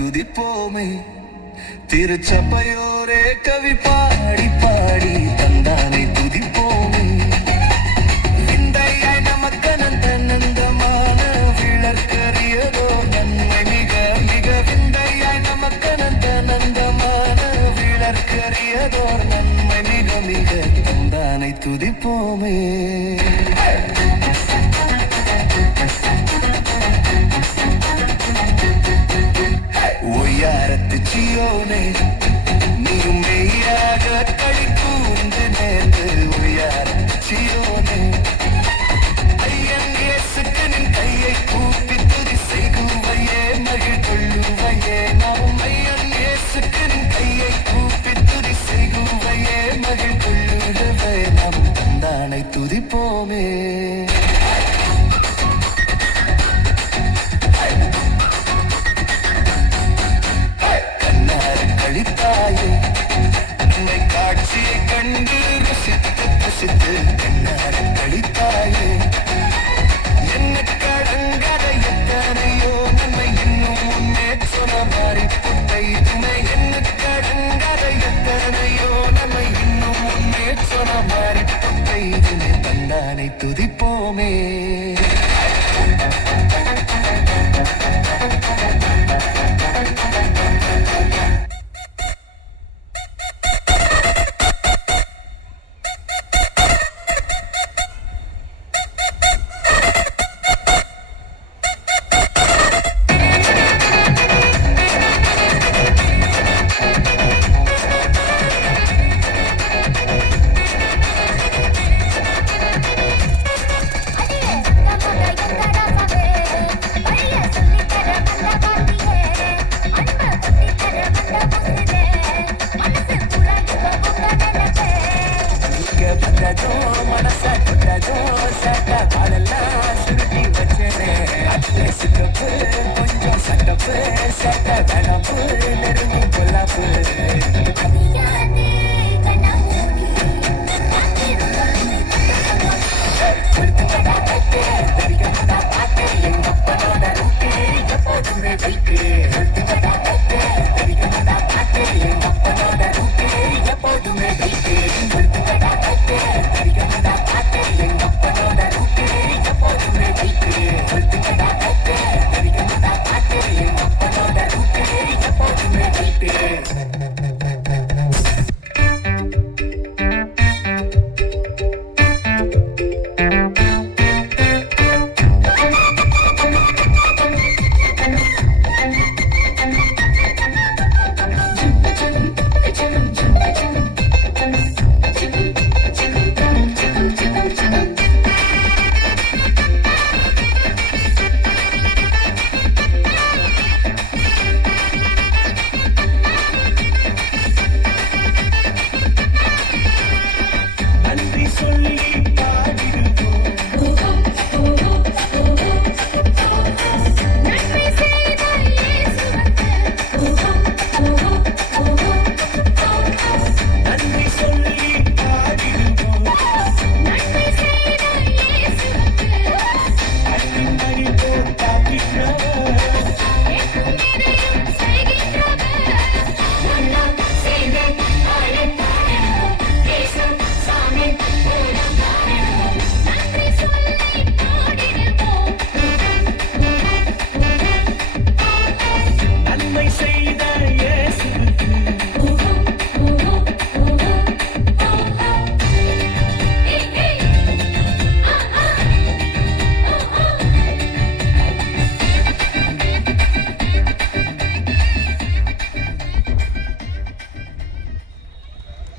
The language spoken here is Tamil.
துதிப்போமே திருச்சபையோரே கவி பாடி பாடி தந்தானை துதிப்போமே விந்தையாய் நமக்கு நந்தமான விளக்கரியதோ நன்மை மிக மிக விந்தையாய் நமக்கு நந்தமான விளக்கரியதோ நன்மை மிக மிக தந்தானை துதிப்போமே சியோனே நீயும் மெய்யாக களி கூர்ந்து நேர்ந்து உயார் சியோனே ஐயன் இயேசுக்கு நின் கையை கூப்பி துதி செய்குவையே மகிழ் கொள்ளுவையே நாம் ஐயன் இயேசுக்கு நின் கையை கூப்பி துதி செய்குவையே மகிழ் கொள்ளுவே நாம் தந்தானை துதிப்போமே காட்சியை கண்டு ரசித்து ரசித்து என்னார கழித்தாயே என்ன கடங்காத எத்தனையோ நன்மை இன்னும் முன்னே சொன்ன மாறி புட்டை துணை என்ன கடங்காத எத்தனையோ நன்மை இன்னும் முன்னே சொன்ன மாறி புட்டை துணை தந்தானை துதிப்போமே கொஞ்சம் சட்டப்பு சட்ட கணப்பு நெருங்கும் பொல்லாப்பு Yeah.